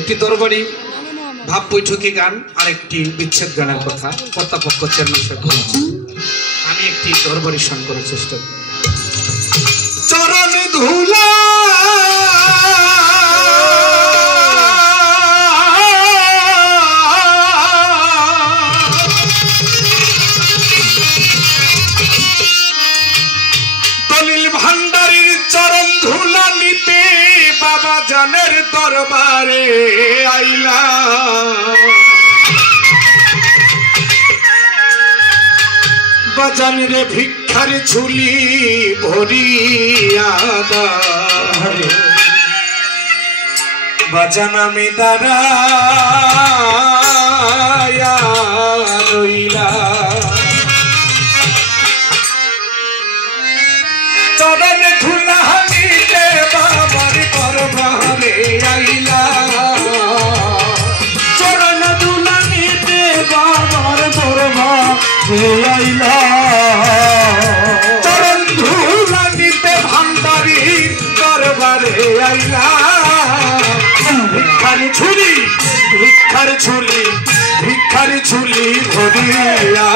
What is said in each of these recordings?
একটি দরবারি ভাব বৈঠকি গান আর একটি বিচ্ছেদ গানের কথা কর্তাপক্ষ চেয়ারম্যান সাহেব বলেছেন। আমি একটি দরবারি গান করার চেষ্টা করি। চরণ ধুলা জানের দরবারে আইলা বাজান রে ভিক্ষার ঝুলি ভরিয়া বাজান আমি দাঁড়ায়া রইলা চরণ ধুলা হানিতে বাবার দরবারে আইলা চরণ ধুলা নিতে বাবার দরবারে আইলা চরণ ধুলা নিতে ভান্ডারির দরবারে আইলা ভিক্ষার ঝুলি ভরিয়া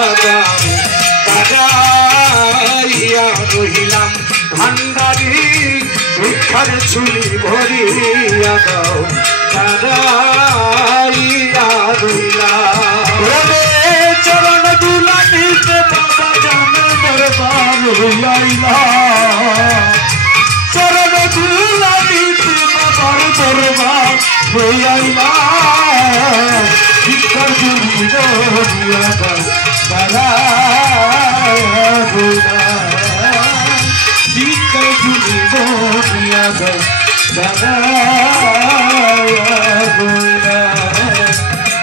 দাঁড়াইয়া রহিলাম ভান্ডারি ভিক্ষার ঝুলি ভরিয়া দাও দাঁড়াইয়া রহিলাম চরণ দুলা নিতে বাবা জানের দরবারে আইলা চরণ দুলা নিতে বাবার দরবারে আইলা ভিক্ষার ঝুলি ভরিয়া দাও দাঁড়াইয়া রহিলাম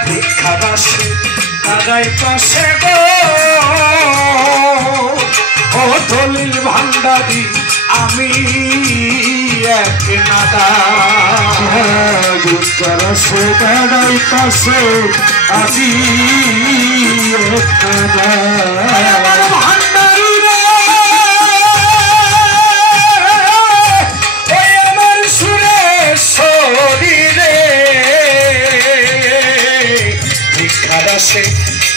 ভিক্ষাবাসে দাদাই পাশে গো ও দলিল ভান্ডারি আমি এক নাদা ভিক্ষাবাসে দাদাই পাশে আমি এক নাদা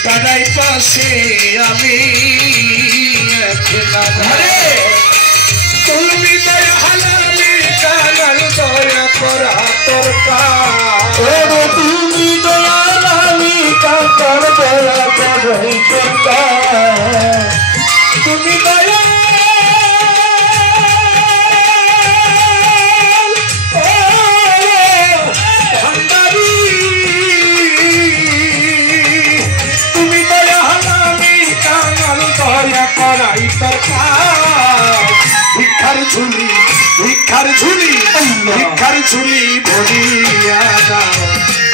তারাই পাশে আমি তুমি হালালি কানাল দয়া করা তোর তুমি দয়ালালি কাকার দয়া করাই তুমি দয়া ভিক্ষার ঝুলি ভরিয়া দাও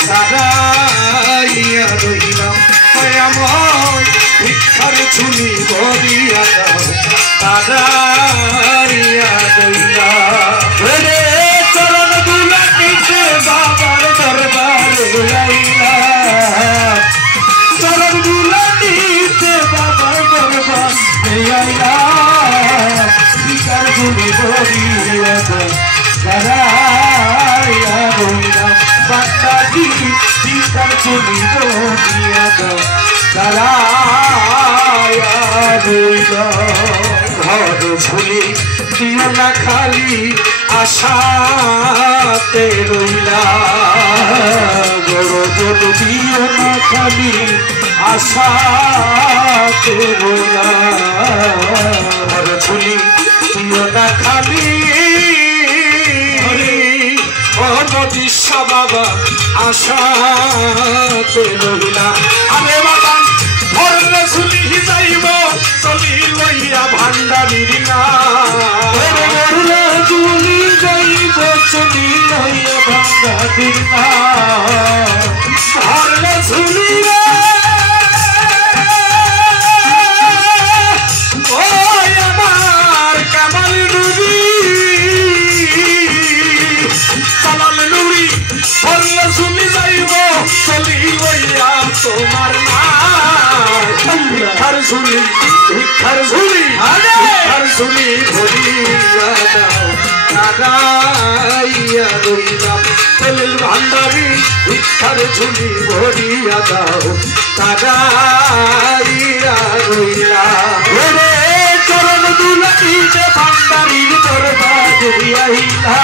দাঁড়াইয়া রহিলাম দয়াময় ভিক্ষার ঝুলি ভরিয়া দাও দাঁড়াইয়া রহিলাম চরণ দুলা নিতে বাবার দরবারে আইলা চরণ দুলা নিতে বাবার দরবারে আইলা ভিক্ষার ঝুলি ভরিয়া দাও দাঁড়াইয়া রইলাম বান্দারি ভিক্ষার ঝুলি ভরিয়া দাও দাঁড়াইয়া রইলাম ঘর ঝুলি দিও না খালি আশাতে রইলাম বড় দিও না খালি আশাতে রইলাম ঘর ঝুলি দিও না খালি বাবা আশাতে রহিলাম আরে বাবা ভরলে ঝুলি যাইব চলি লইয়া ভান্ডারির না ভরলে ঝুলি যাইব চলি লইয়া ভান্ডারির না ভরলে ঝুলি তোমার ভিক্ষার ঝুলি ভরিয়া দাও দাঁড়াইয়া রইলাম দলিল ভান্ডারি ভিক্ষার ঝুলি ভরিয়া দাও দাঁড়াইয়া রইলাম ওরে চরণ দুলাইতে ভান্ডারির দরবার আইলা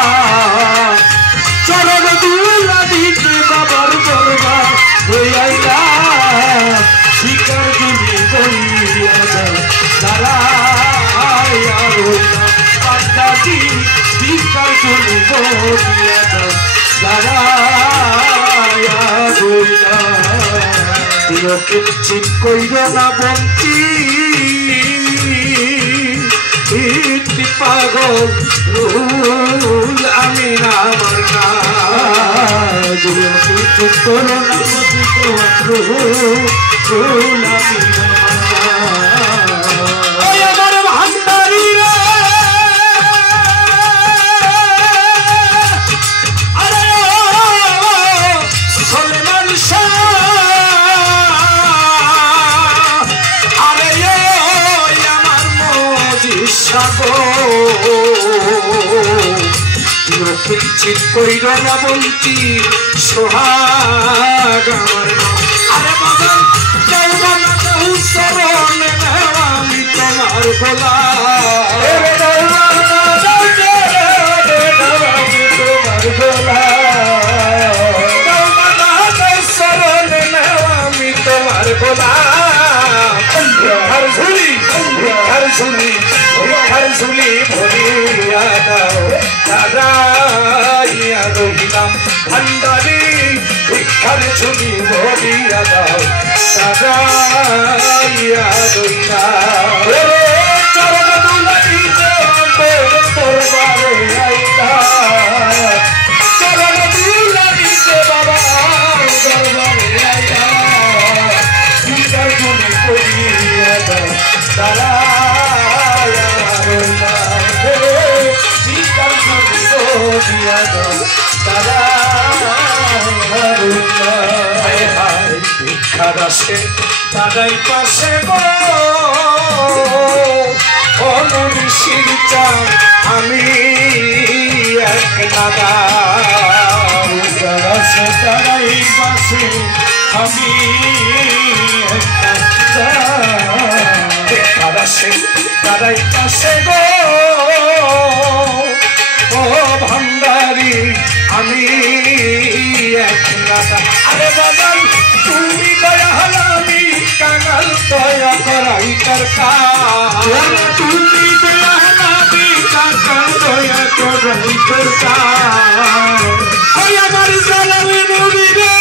চরণ দুলাইতে বাবার দরবার আইলা শিকার ঝুলি ভরিয়া দাও দাঁড়াইয়া রইলাম ভান্ডারি ভিক্ষার ঝুলি ভরিয়া দাও দাঁড়াইয়া রইলাম কিঞ্চিত কইর না বঞ্চি পাগল রুল আমি না আমার কাজ করো না রুল আমি আমার ভান্ডারি রে কিঞ্চিত কইর না বলছি সোহাগ আমার আরে বাজার আমি তোমার গোলা আমি তোমার গোলা ঝুলি ভরিয়া দাও দাঁড়াইয়া রইলাম ভান্ডারি ভিক্ষার ঝুলি ভরিয়া দাও দাঁড়াইয়া রইলাম চরণ দুলাইতে দরবারে আইলা চরণ দুলাইতে বাবা দরবারে আইলা ভিক্ষার ঝুলি ভরিয়া দাও দাঁড়াইয়া রইলাম ভিক্ষার ঝুলি ভরিয়া দাও দাঁড়াইয়া রইলাম ভিক্ষার আসে দাদাই পাশে গো অনুনিশির চান আমি এক দাদা আসে দাদাই পাশে আমি দাদাই পাশে গো ও ভান্ডারি আমি এক দাদা আরে বাজান তুমি দয়া হালামি কাঙাল দয়া করাই দরকার তুমি দয়া হালামি কাঙাল দয়া করাই দরকার ওই আমার জালামি নবী রে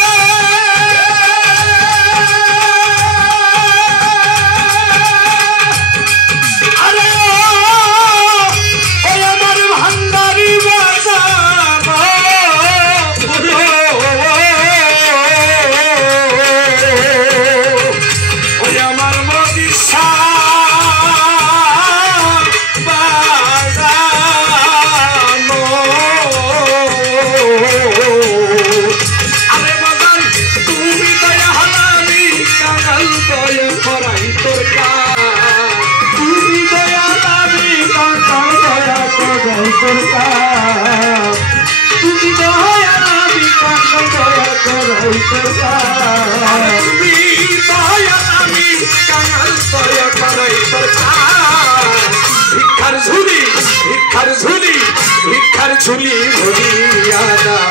ভিক্ষার ঝুলি ভরিয়া দাও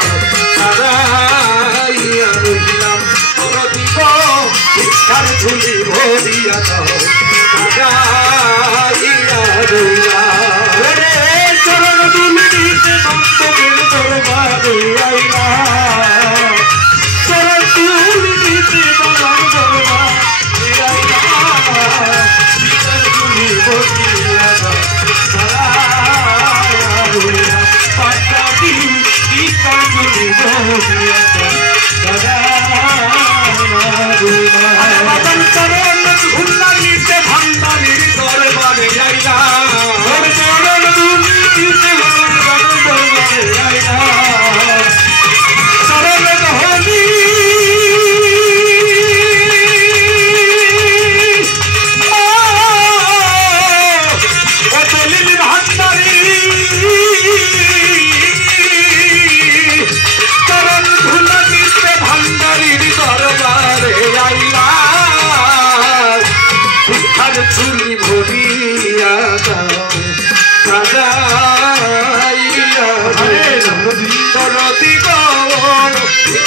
দাঁড়াইয়া রইলাম ভিক্ষার ঝুলি ভরিয়া দাও দাঁড়াইয়া রইলাম চরণ দুলিতে ভক্তের দরবারে আইলা চরণ দুলিতে বাবার দরবারে আইলা ভিক্ষার ঝুলি ভরিয়া দাও চরণ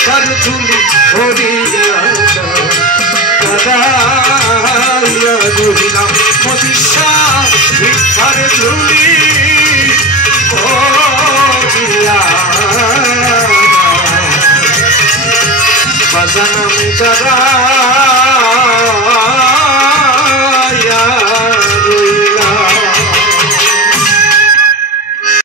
ভিক্ষার ঝুলি ধরিয়া দাঁড়াইয়া রহিলাম মদিসা ভিক্ষার ঝুলি ধরিয়া বাজান আমি দাঁড়া